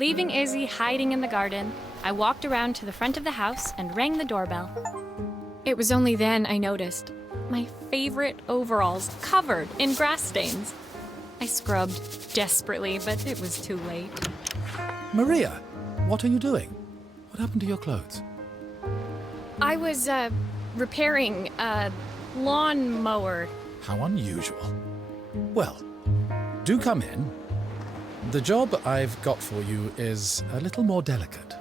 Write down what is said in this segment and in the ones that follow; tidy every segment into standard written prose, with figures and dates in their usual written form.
Leaving Izzy hiding in the garden, I walked around to the front of the house and rang the doorbell. It was only then I noticed my favorite overalls covered in grass stains. I scrubbed desperately, but it was too late. Maria, what are you doing? What happened to your clothes? I was, repairing a lawn mower. How unusual. Well, do come in. The job I've got for you is a little more delicate.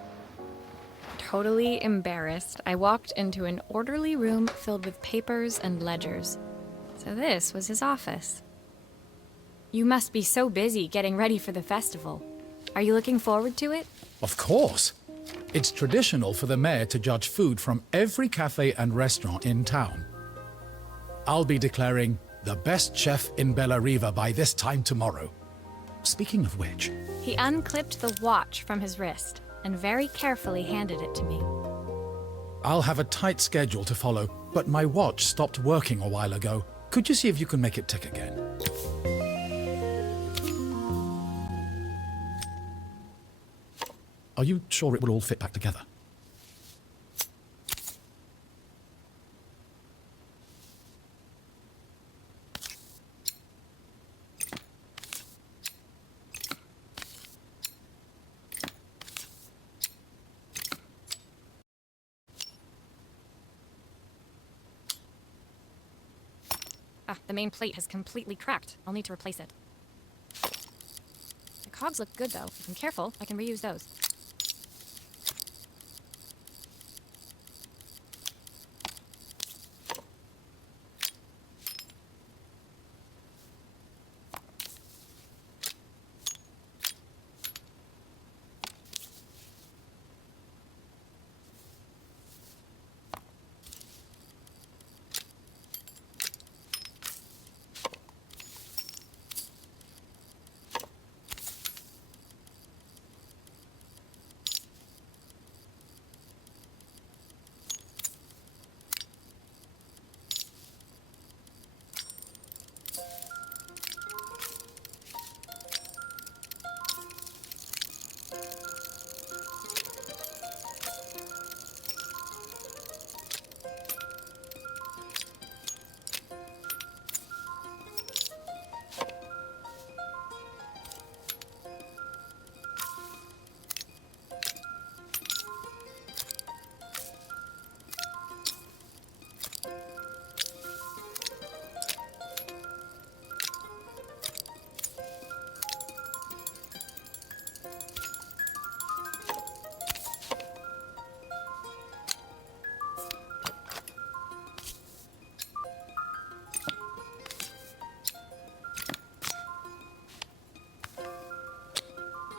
Totally embarrassed, I walked into an orderly room filled with papers and ledgers. So this was his office. You must be so busy getting ready for the festival. Are you looking forward to it? Of course. It's traditional for the mayor to judge food from every cafe and restaurant in town. I'll be declaring the best chef in Bella Riva by this time tomorrow. Speaking of which... He unclipped the watch from his wrist and very carefully handed it to me. I'll have a tight schedule to follow, but my watch stopped working a while ago. Could you see if you can make it tick again? Are you sure it will all fit back together? The main plate has completely cracked. I'll need to replace it. The cogs look good, though. If I'm careful, I can reuse those.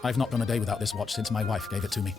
I've not gone a day without this watch since my wife gave it to me.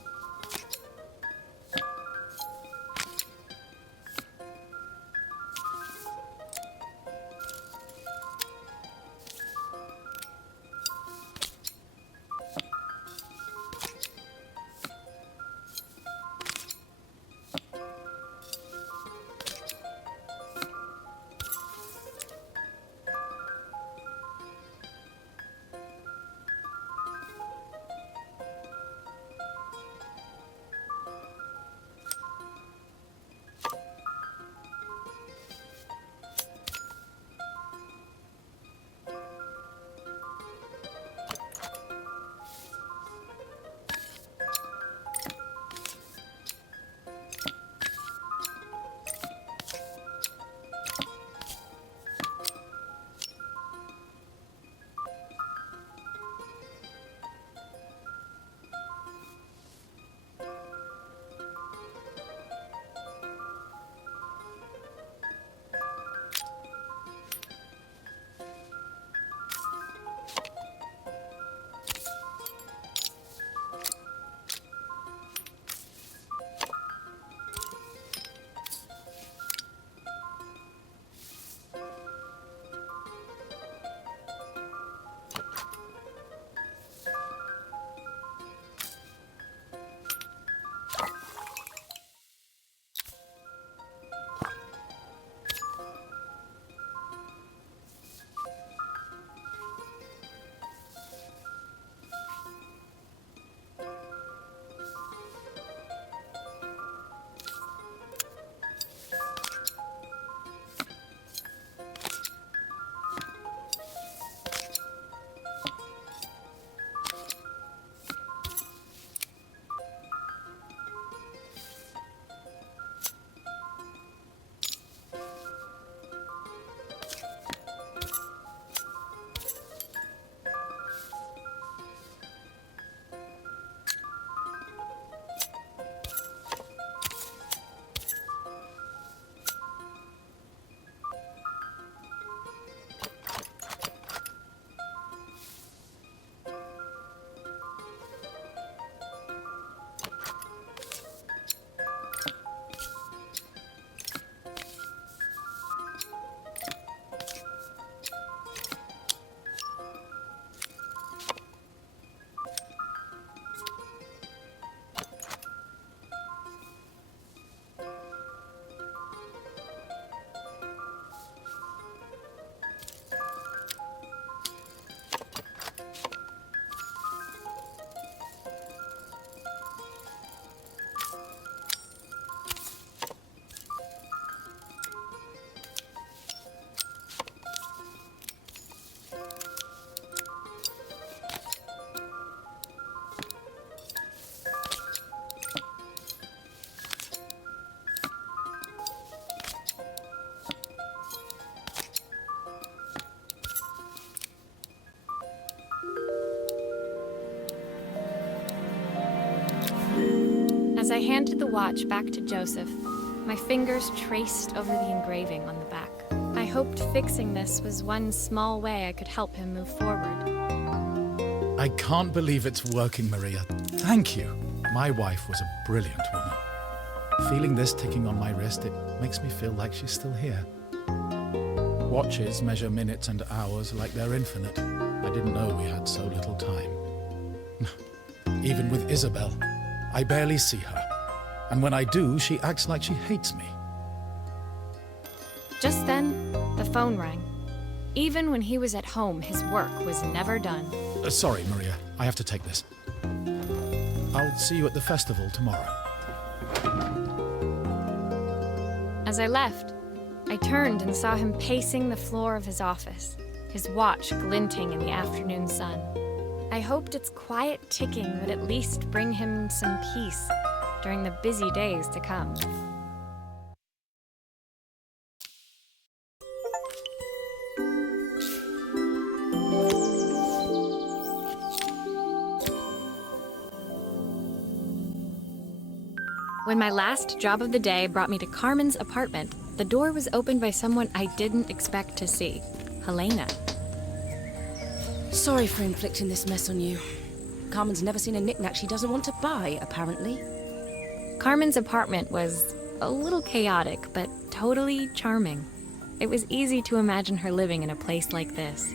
handed the watch back to Joseph. My fingers traced over the engraving on the back. I hoped fixing this was one small way I could help him move forward. I can't believe it's working, Maria. Thank you. My wife was a brilliant woman. Feeling this ticking on my wrist, it makes me feel like she's still here. Watches measure minutes and hours like they're infinite. I didn't know we had so little time. Even with Isabel, I barely see her. And when I do, she acts like she hates me. Just then, the phone rang. Even when he was at home, his work was never done. Sorry, Maria. I have to take this. I'll see you at the festival tomorrow. As I left, I turned and saw him pacing the floor of his office, his watch glinting in the afternoon sun. I hoped its quiet ticking would at least bring him some peace during the busy days to come. When my last job of the day brought me to Carmen's apartment, the door was opened by someone I didn't expect to see, Helena. Sorry for inflicting this mess on you. Carmen's never seen a knick-knack she doesn't want to buy, apparently. Carmen's apartment was a little chaotic, but totally charming. It was easy to imagine her living in a place like this.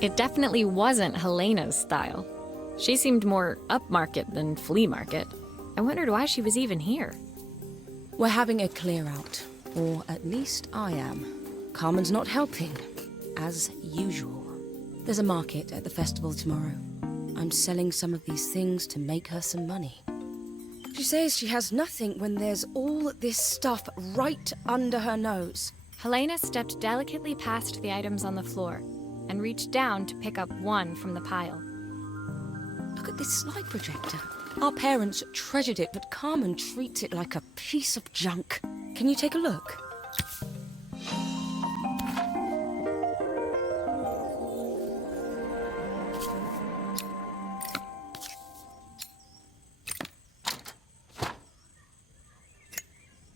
It definitely wasn't Helena's style. She seemed more upmarket than flea market. I wondered why she was even here. We're having a clear-out, or at least I am. Carmen's not helping, as usual. There's a market at the festival tomorrow. I'm selling some of these things to make her some money. She says she has nothing when there's all this stuff right under her nose. Helena stepped delicately past the items on the floor and reached down to pick up one from the pile. Look at this slide projector. Our parents treasured it, but Carmen treats it like a piece of junk. Can you take a look?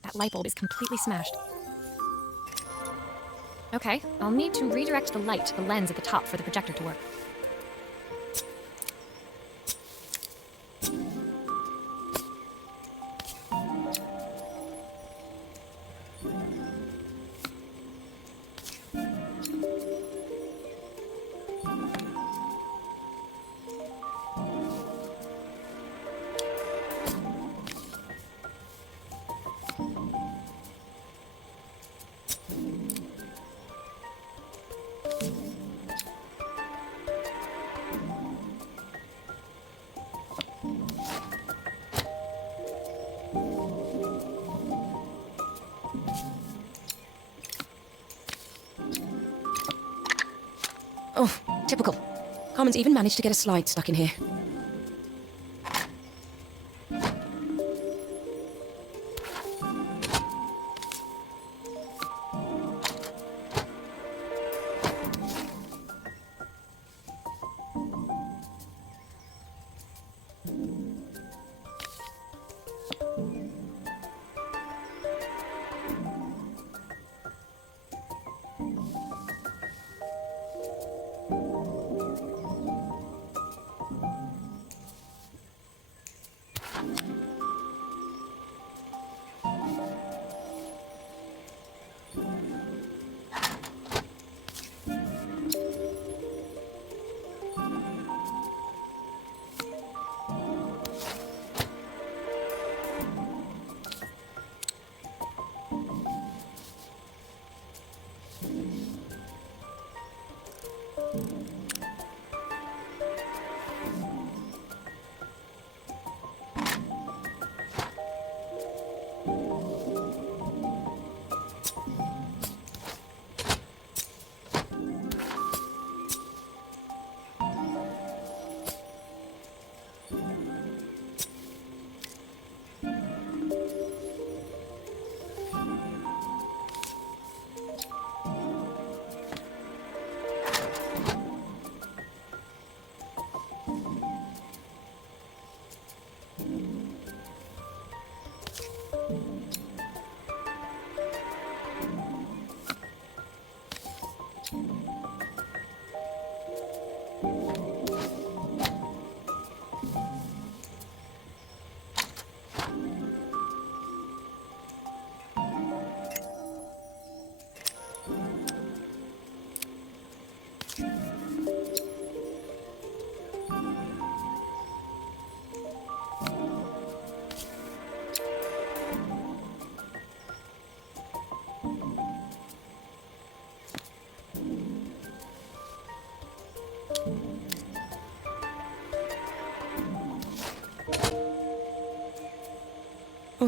That light bulb is completely smashed. Okay, I'll need to redirect the light to the lens at the top for the projector to work. Oh, typical. Carmen's even managed to get a slide stuck in here.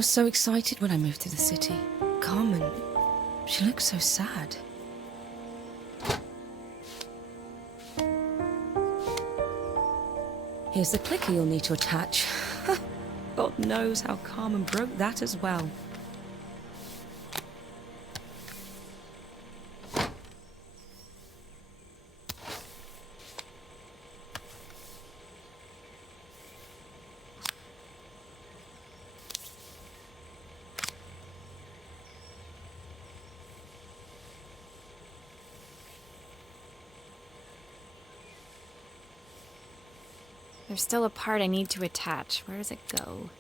was so excited when I moved to the city. Carmen, she looks so sad. Here's the clicker you'll need to attach. God knows how Carmen broke that as well. There's still a part I need to attach. Where does it go?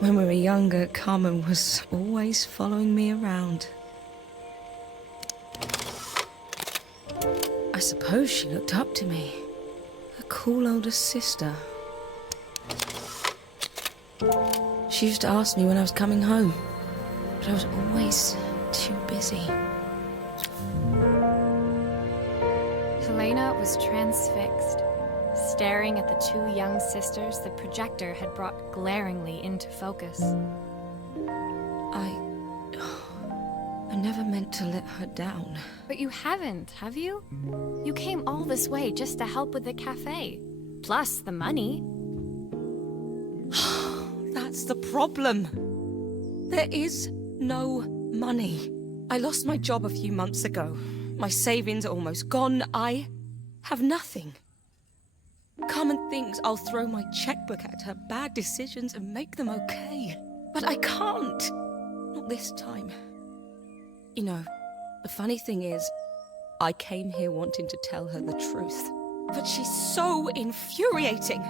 When we were younger, Carmen was always following me around. I suppose she looked up to me. A cool older sister. She used to ask me when I was coming home, but I was always too busy. Helena was transfixed, staring at the two young sisters the projector had brought glaringly into focus. I never meant to let her down. But you haven't, have you? You came all this way just to help with the cafe. Plus the money. That's the problem. There is no money. I lost my job a few months ago. My savings are almost gone. I have nothing. Carmen thinks I'll throw my checkbook at her bad decisions and make them okay. But I can't. Not this time. You know, the funny thing is, I came here wanting to tell her the truth. But she's so infuriating.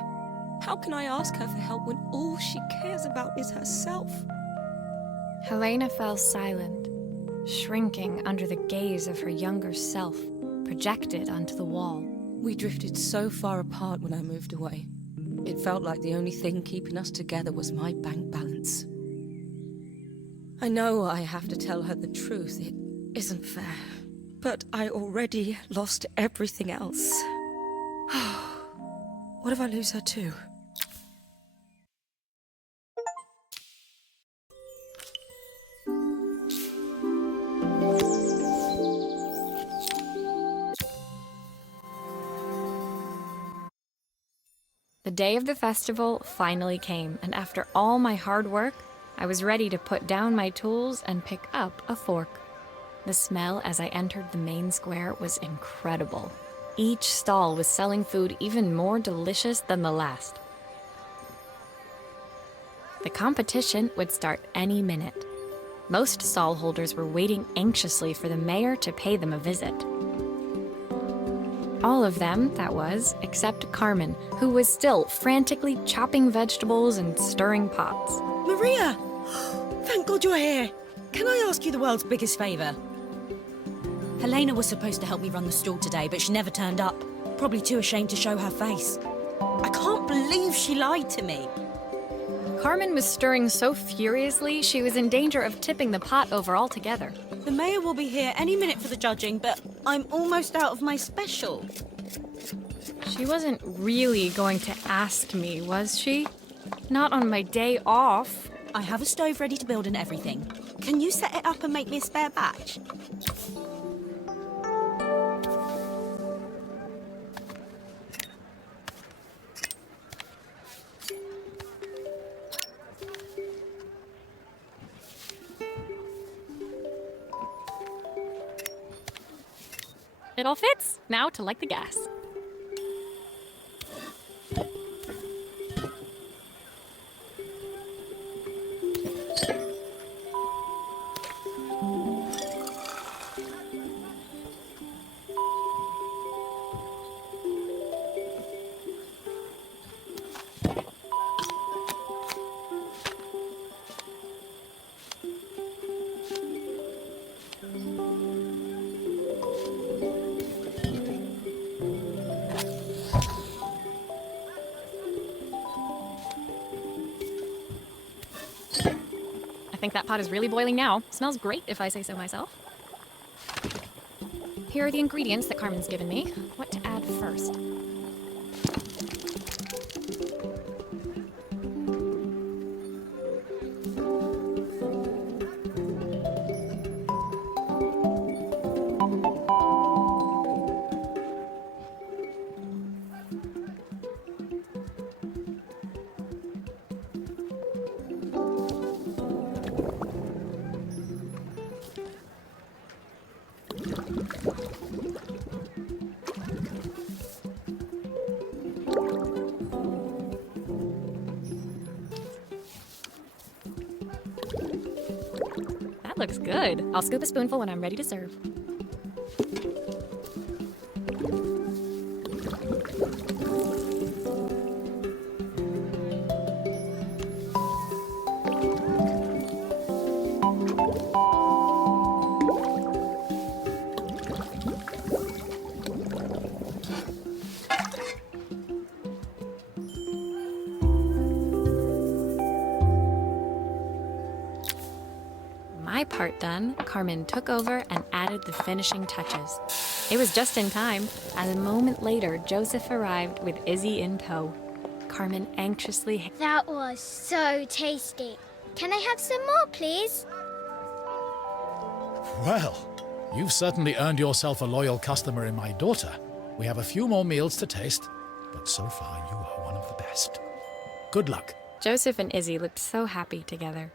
How can I ask her for help when all she cares about is herself? Helena fell silent, shrinking under the gaze of her younger self, projected onto the wall. We drifted so far apart when I moved away. It felt like the only thing keeping us together was my bank balance. I know I have to tell her the truth. It isn't fair. But I already lost everything else. What if I lose her too? The day of the festival finally came, and after all my hard work, I was ready to put down my tools and pick up a fork. The smell as I entered the main square was incredible. Each stall was selling food even more delicious than the last. The competition would start any minute. Most stall holders were waiting anxiously for the mayor to pay them a visit. All of them, that was, except Carmen, who was still frantically chopping vegetables and stirring pots. Maria! Thank God you're here. Can I ask you the world's biggest favour? Helena was supposed to help me run the stall today, but she never turned up. Probably too ashamed to show her face. I can't believe she lied to me. Carmen was stirring so furiously she was in danger of tipping the pot over altogether. The mayor will be here any minute for the judging, but I'm almost out of my special. She wasn't really going to ask me, was she? Not on my day off. I have a stove ready to build and everything. Can you set it up and make me a spare batch? It all fits. Now to light the gas. think that pot is really boiling now. Smells great if I say so myself. Here are the ingredients that Carmen's given me. What to add first? That looks good. I'll scoop a spoonful when I'm ready to serve. My part done, Carmen took over and added the finishing touches. It was just in time, as a moment later, Joseph arrived with Izzy in tow. Carmen anxiously... That was so tasty. Can I have some more, please? Well, you've certainly earned yourself a loyal customer in my daughter. We have a few more meals to taste, but so far you are one of the best. Good luck. Joseph and Izzy looked so happy together.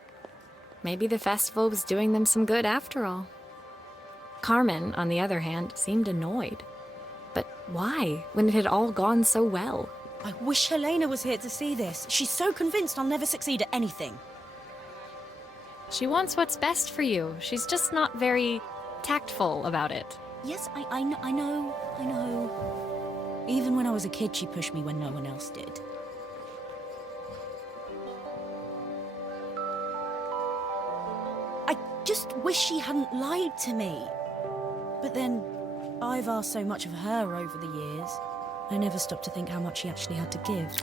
Maybe the festival was doing them some good after all. Carmen, on the other hand, seemed annoyed. But why, when it had all gone so well? I wish Helena was here to see this. She's so convinced I'll never succeed at anything. She wants what's best for you. She's just not very tactful about it. Yes, I know. Even when I was a kid, she pushed me when no one else did. I just wish she hadn't lied to me. But then, I've asked so much of her over the years. I never stopped to think how much she actually had to give.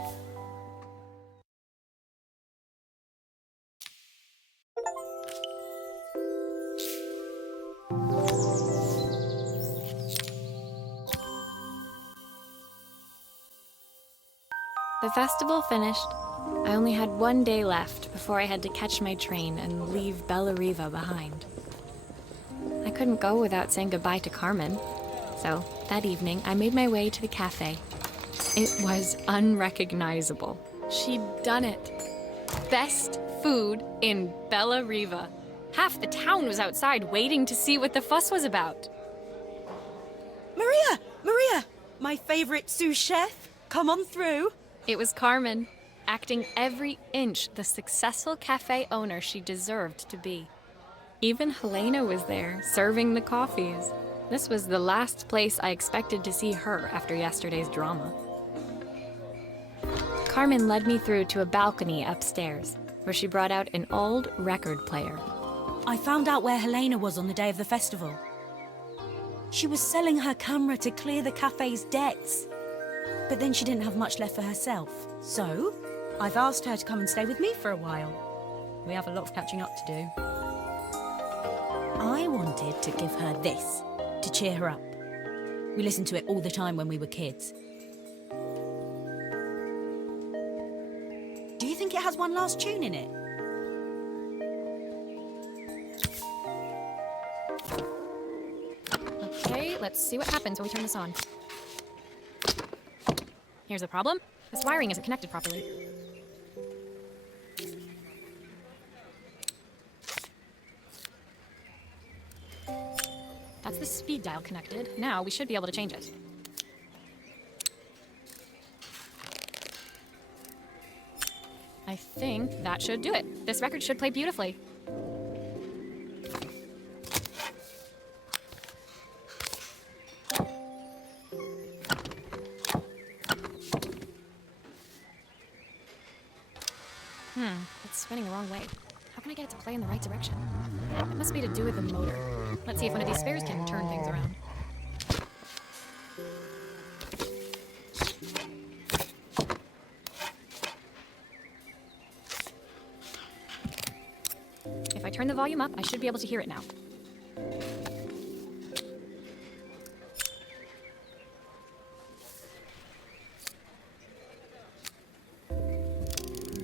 The festival finished. I only had one day left before I had to catch my train and leave Bella Riva behind. I couldn't go without saying goodbye to Carmen, so that evening I made my way to the cafe. It was unrecognizable. She'd done it. Best food in Bella Riva. Half the town was outside waiting to see what the fuss was about. Maria! My favorite sous chef. Come on through. It was Carmen, acting every inch the successful cafe owner she deserved to be. Even Helena was there, serving the coffees. This was the last place I expected to see her after yesterday's drama. Carmen led me through to a balcony upstairs, where she brought out an old record player. I found out where Helena was on the day of the festival. She was selling her camera to clear the cafe's debts. But then she didn't have much left for herself. So, I've asked her to come and stay with me for a while. We have a lot of catching up to do. I wanted to give her this, to cheer her up. We listened to it all the time when we were kids. Do you think it has one last tune in it? Okay, let's see what happens when we turn this on. Here's the problem. This wiring isn't connected properly. That's the speed dial connected. Now we should be able to change it. I think that should do it. This record should play beautifully. It's spinning the wrong way. How can I get it to play in the right direction? It must be to do with the motor. Let's see if one of these spares can turn things around. If turn the volume up, I should be able to hear it now.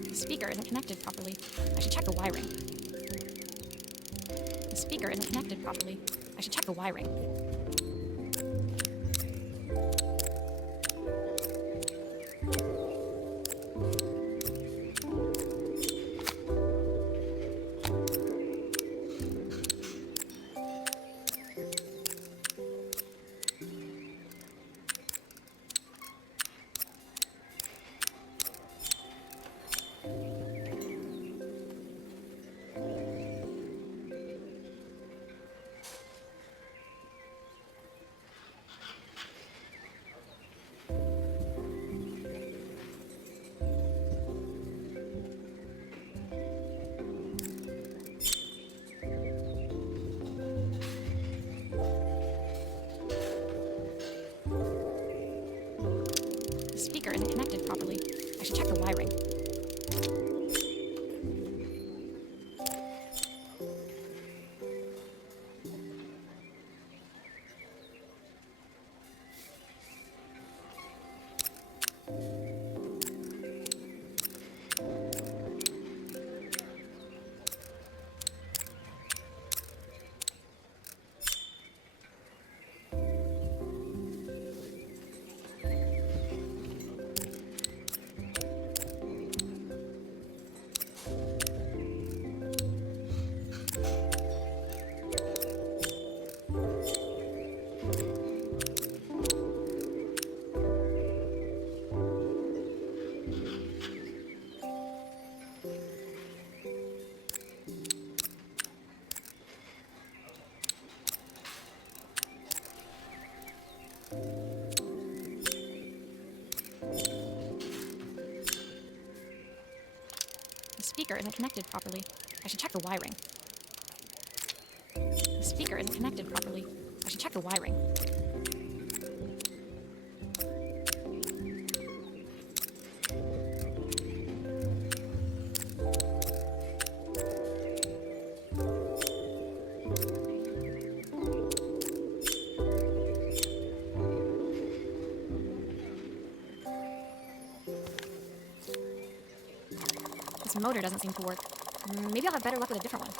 The speaker isn't connected properly. I should check the wiring. The speaker isn't connected properly. I should check the wiring. The speaker isn't connected properly. I should check the wiring. The speaker isn't connected properly. I should check the wiring. The speaker isn't connected properly. I should check the wiring. This motor doesn't seem to work. Maybe I'll have better luck with a different one.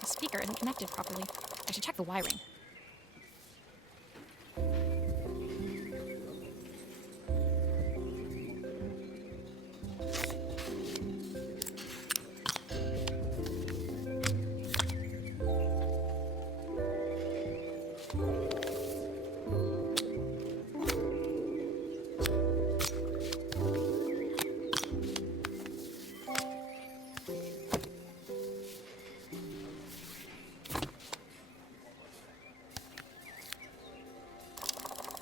The speaker isn't connected properly. I should check the wiring.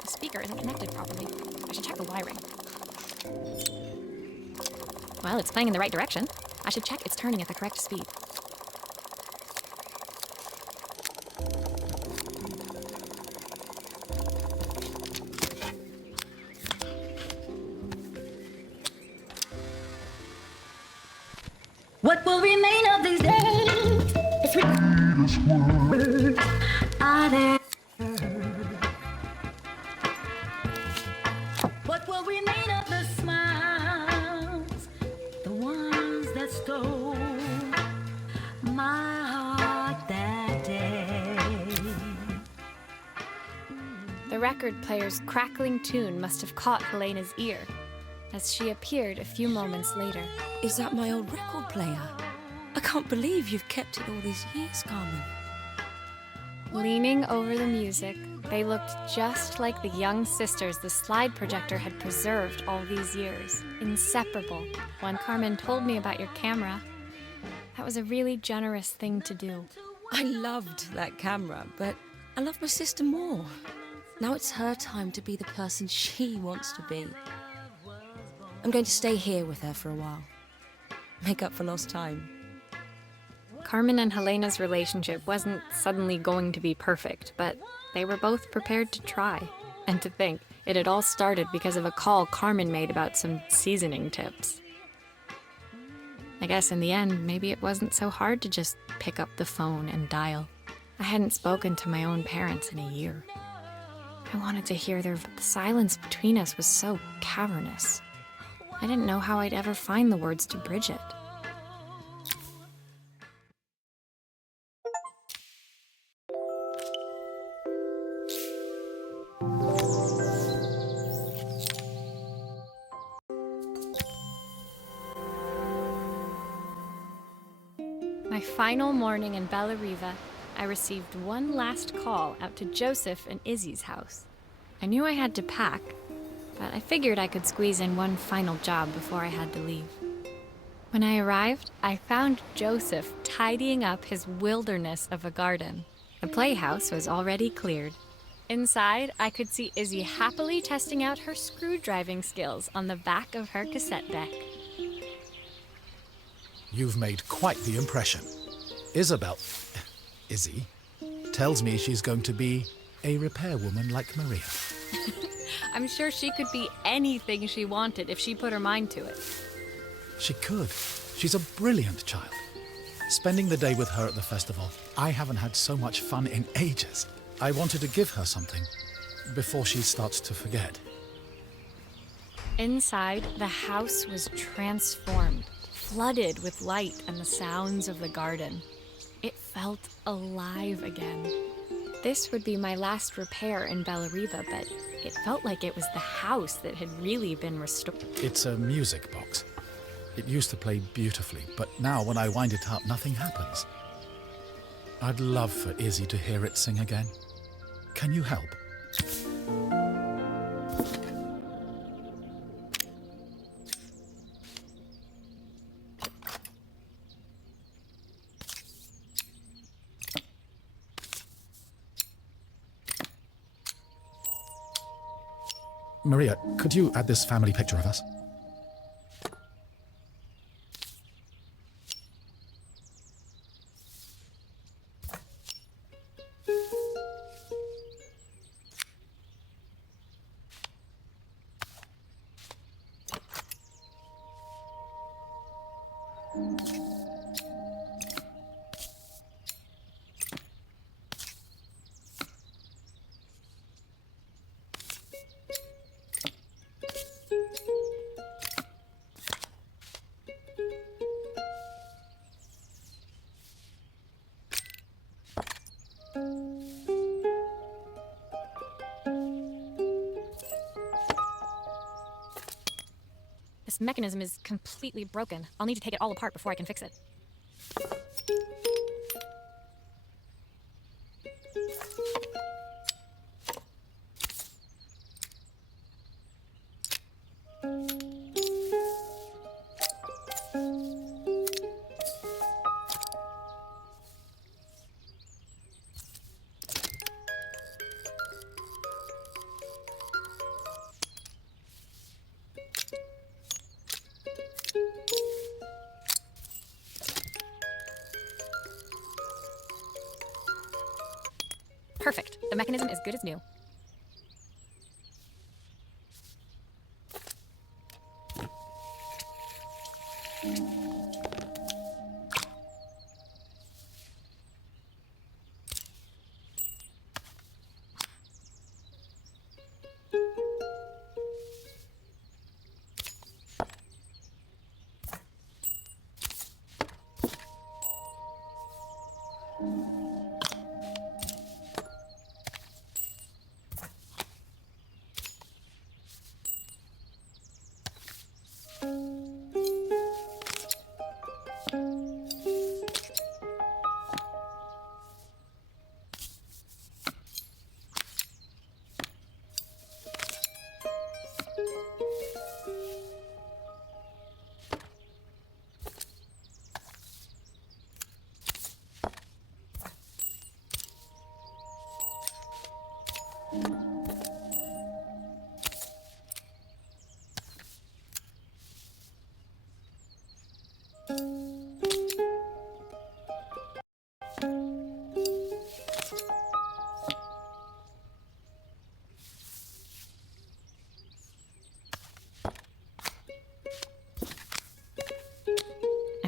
The speaker isn't connected properly. I should check the wiring. Well, it's playing in the right direction. I should check it's turning at the correct speed. What will remain of these days? It's words I never heard. What will remain of the smiles, the ones that stole my heart that day? The record player's crackling tune must have caught Helena's ear, as she appeared a few moments later. Is that my old record player? I can't believe you've kept it all these years, Carmen. Leaning over the music, they looked just like the young sisters the slide projector had preserved all these years. Inseparable. When Carmen told me about your camera, that was a really generous thing to do. I loved that camera, but I love my sister more. Now it's her time to be the person she wants to be. I'm going to stay here with her for a while. Make up for lost time. Carmen and Helena's relationship wasn't suddenly going to be perfect, but they were both prepared to try. And to think, It had all started because of a call Carmen made about some seasoning tips. I guess in the end, maybe it wasn't so hard to just pick up the phone and dial. I hadn't spoken to my own parents in a year. I wanted to hear their... The silence between us was so cavernous. I didn't know how I'd ever find the words to bridge it. My final morning in Bella Riva, I received one last call out to Joseph and Izzy's house. I knew I had to pack, but I figured I could squeeze in one final job before I had to leave. When I arrived, I found Joseph tidying up his wilderness of a garden. The playhouse was already cleared. Inside, I could see Izzy happily testing out her screw-driving skills on the back of her cassette deck. You've made quite the impression. Izzy, tells me she's going to be a repairwoman like Maria. I'm sure she could be anything she wanted if she put her mind to it. She could. She's a brilliant child. Spending the day with her at the festival, I haven't had so much fun in ages. I wanted to give her something before she starts to forget. Inside, the house was transformed, flooded with light and the sounds of the garden. It felt alive again. This would be my last repair in Bella Riva, but it felt like it was the house that had really been restored. It's a music box. It used to play beautifully, but now when I wind it up, nothing happens. I'd love for Izzy to hear it sing again. Can you help? Maria, could you add this family picture of us? This mechanism is completely broken. I'll need to take it all apart before I can fix it. Perfect. The mechanism is good as new.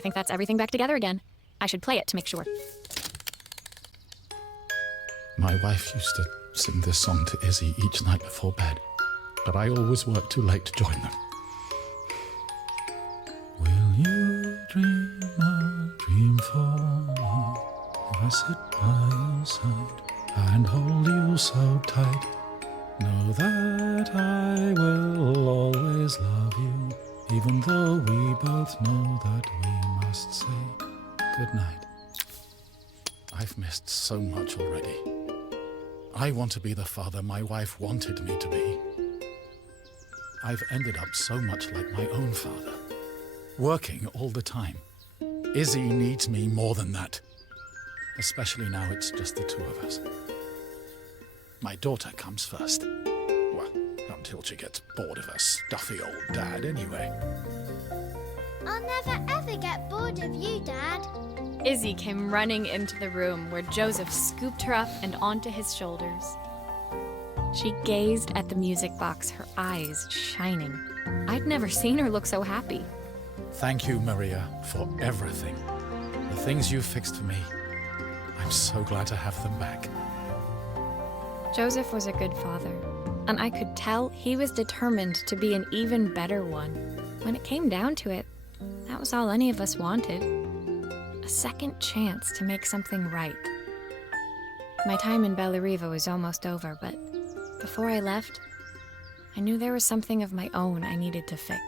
I think that's everything back together again. I should play it to make sure. My wife used to sing this song to Izzy each night before bed, but I always worked too late to join them. Will you dream a dream for me if I sit by your side and hold you so tight? Know that I will always love you, even though we both know that we must say goodnight. I've missed so much already. I want to be the father my wife wanted me to be. I've ended up so much like my own father, working all the time. Izzy needs me more than that, especially now it's just the two of us. My daughter comes first. Well, until she gets bored of her stuffy old dad anyway. I'll never ever get bored of you, Dad. Izzy came running into the room where Joseph scooped her up and onto his shoulders. She gazed at the music box, her eyes shining. I'd never seen her look so happy. Thank you, Maria, for everything. The things you fixed for me. I'm so glad to have them back. Joseph was a good father, and I could tell he was determined to be an even better one. When it came down to it, that was all any of us wanted. A second chance to make something right. My time in Bellariva was almost over, but before I left, I knew there was something of my own I needed to fix.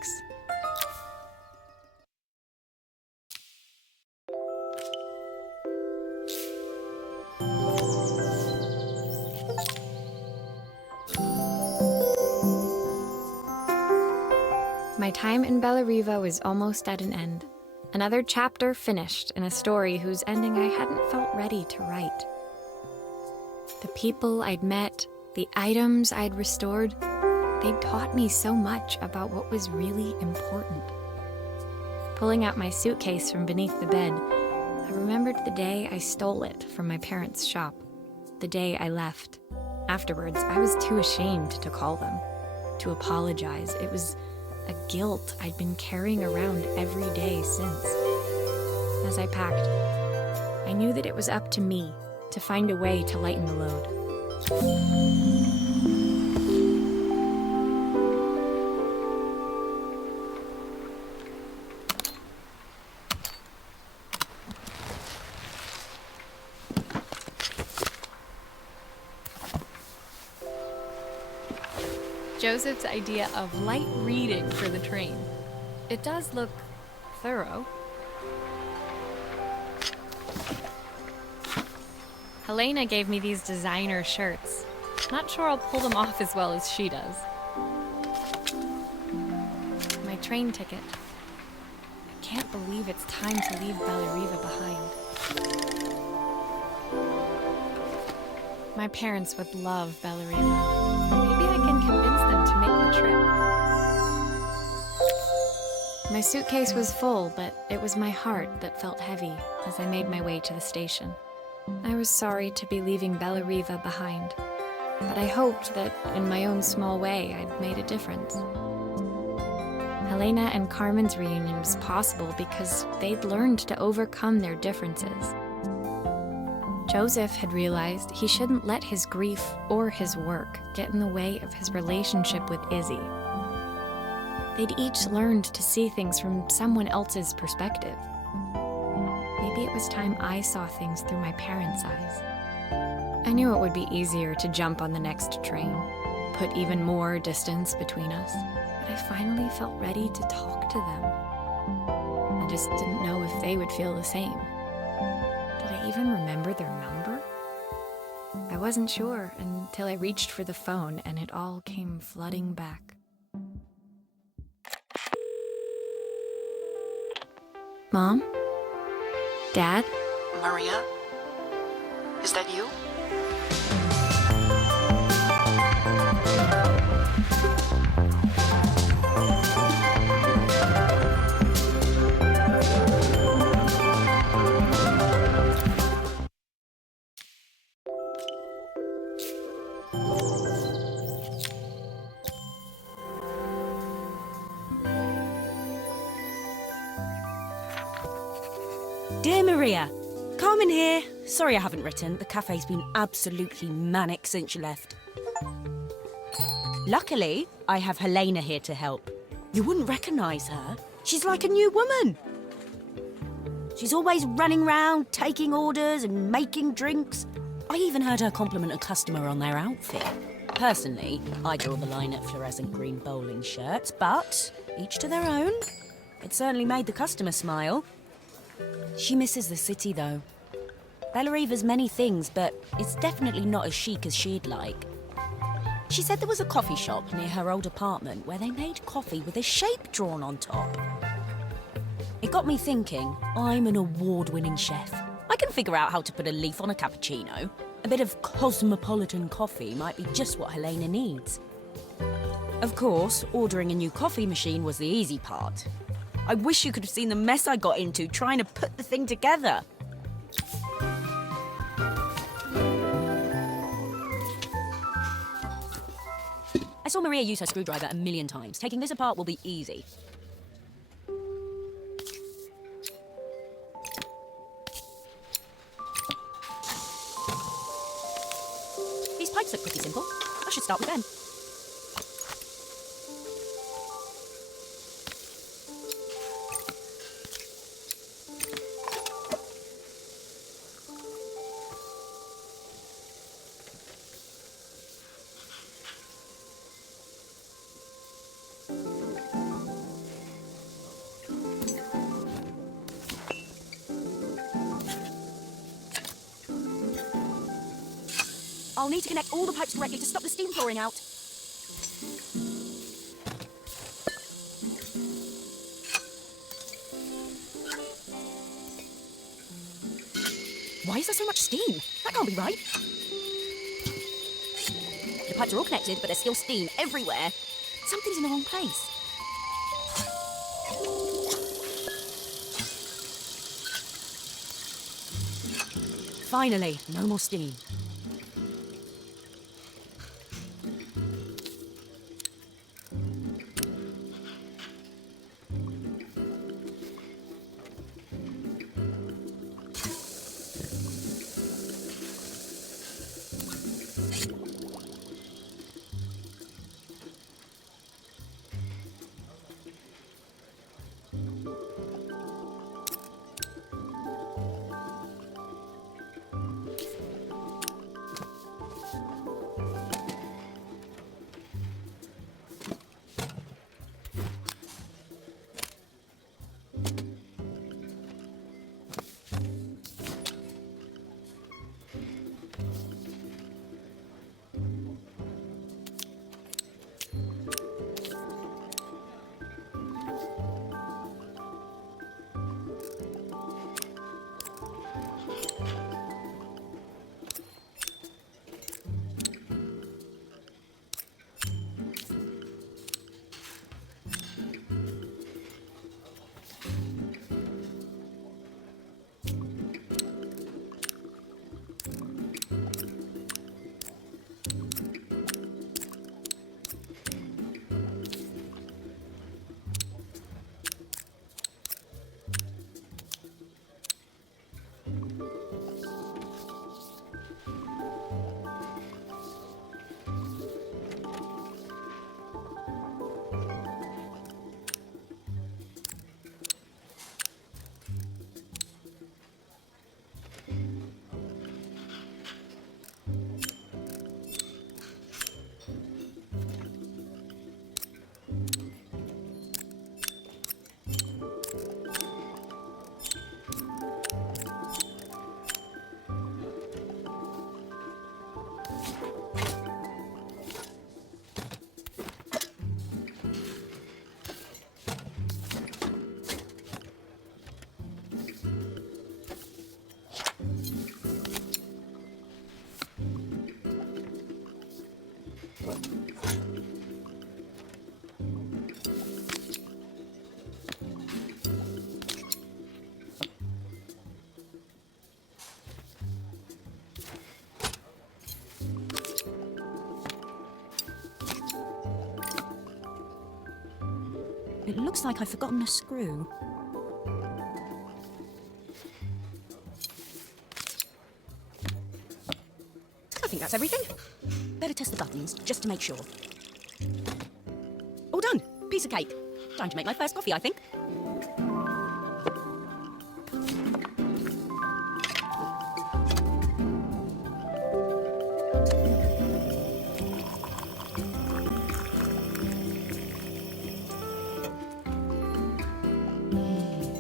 My time in Bellariva was almost at an end. Another chapter finished in a story whose ending I hadn't felt ready to write. The people I'd met, the items I'd restored, they'd taught me so much about what was really important. Pulling out my suitcase from beneath the bed, I remembered the day I stole it from my parents' shop, the day I left. Afterwards, I was too ashamed to call them, to apologize. It was a guilt I'd been carrying around every day since. As I packed, I knew that it was up to me to find a way to lighten the load. Joseph's idea of light reading for the train. It does look thorough. Helena gave me these designer shirts. Not sure I'll pull them off as well as she does. My train ticket. I can't believe it's time to leave Bellariva behind. My parents would love Bellariva. Maybe I can convince them to make the trip. My suitcase was full, but it was my heart that felt heavy as I made my way to the station. I was sorry to be leaving Bellariva behind, but I hoped that in my own small way I'd made a difference. Helena and Carmen's reunion was possible because they'd learned to overcome their differences. Joseph had realized he shouldn't let his grief or his work get in the way of his relationship with Izzy. They'd each learned to see things from someone else's perspective. Maybe it was time I saw things through my parents' eyes. I knew it would be easier to jump on the next train, put even more distance between us, but I finally felt ready to talk to them. I just didn't know if they would feel the same. Did I even remember their number? I wasn't sure until I reached for the phone and it all came flooding back. Mom? Dad? Maria? Is that you? Dear Maria, Carmen here. Sorry I haven't written. The cafe's been absolutely manic since you left. Luckily, I have Helena here to help. You wouldn't recognise her. She's like a new woman. She's always running round, taking orders and making drinks. I even heard her compliment a customer on their outfit. Personally, I draw the line at fluorescent green bowling shirts, but each to their own. It certainly made the customer smile. She misses the city, though. Bellariva's many things, but it's definitely not as chic as she'd like. She said there was a coffee shop near her old apartment where they made coffee with a shape drawn on top. It got me thinking, I'm an award-winning chef. I can figure out how to put a leaf on a cappuccino. A bit of cosmopolitan coffee might be just what Helena needs. Of course, ordering a new coffee machine was the easy part. I wish you could have seen the mess I got into trying to put the thing together. I saw Maria use her screwdriver a million times. Taking this apart will be easy. These pipes look pretty simple. I should start with them. I'll need to connect all the pipes correctly to stop the steam pouring out. Why is there so much steam? That can't be right. The pipes are all connected, but there's still steam everywhere. Something's in the wrong place. Finally, no more steam. It looks like I've forgotten a screw. think that's everything. Better test the buttons, just to make sure. All done. Piece of cake. Time to make my first coffee, I think.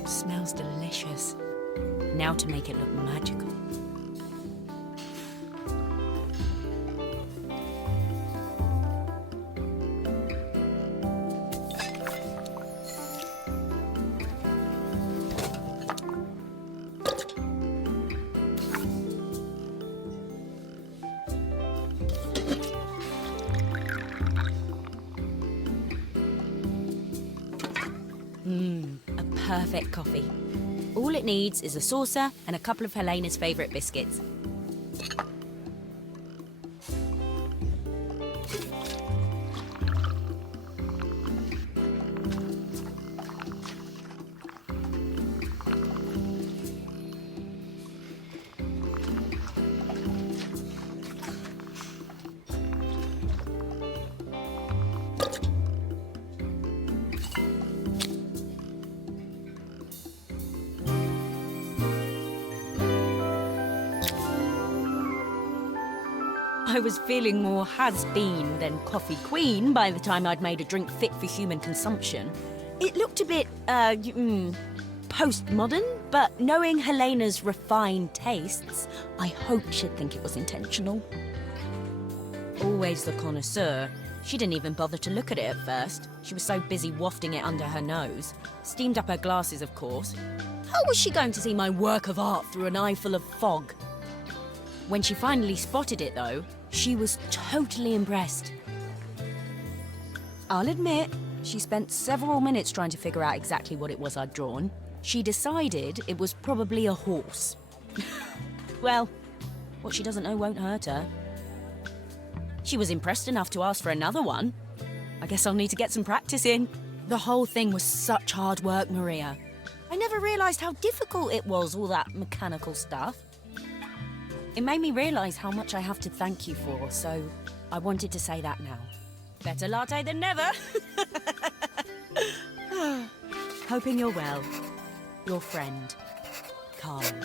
Smells delicious. Now to make it look magical. A perfect coffee. All it needs is a saucer and a couple of Helena's favourite biscuits. I was feeling more has-been than coffee queen by the time I'd made a drink fit for human consumption. It looked a bit, postmodern, but knowing Helena's refined tastes, I hope she'd think it was intentional. Always the connoisseur. She didn't even bother to look at it at first. She was so busy wafting it under her nose. Steamed up her glasses, of course. How was she going to see my work of art through an eye full of fog? When she finally spotted it, though, she was totally impressed. I'll admit, she spent several minutes trying to figure out exactly what it was I'd drawn. She decided it was probably a horse. Well, what she doesn't know won't hurt her. She was impressed enough to ask for another one. I guess I'll need to get some practice in. The whole thing was such hard work, Maria. I never realised how difficult it was, all that mechanical stuff. It made me realise how much I have to thank you for, so I wanted to say that now. Better latte than never. Hoping you're well. Your friend, Carmen.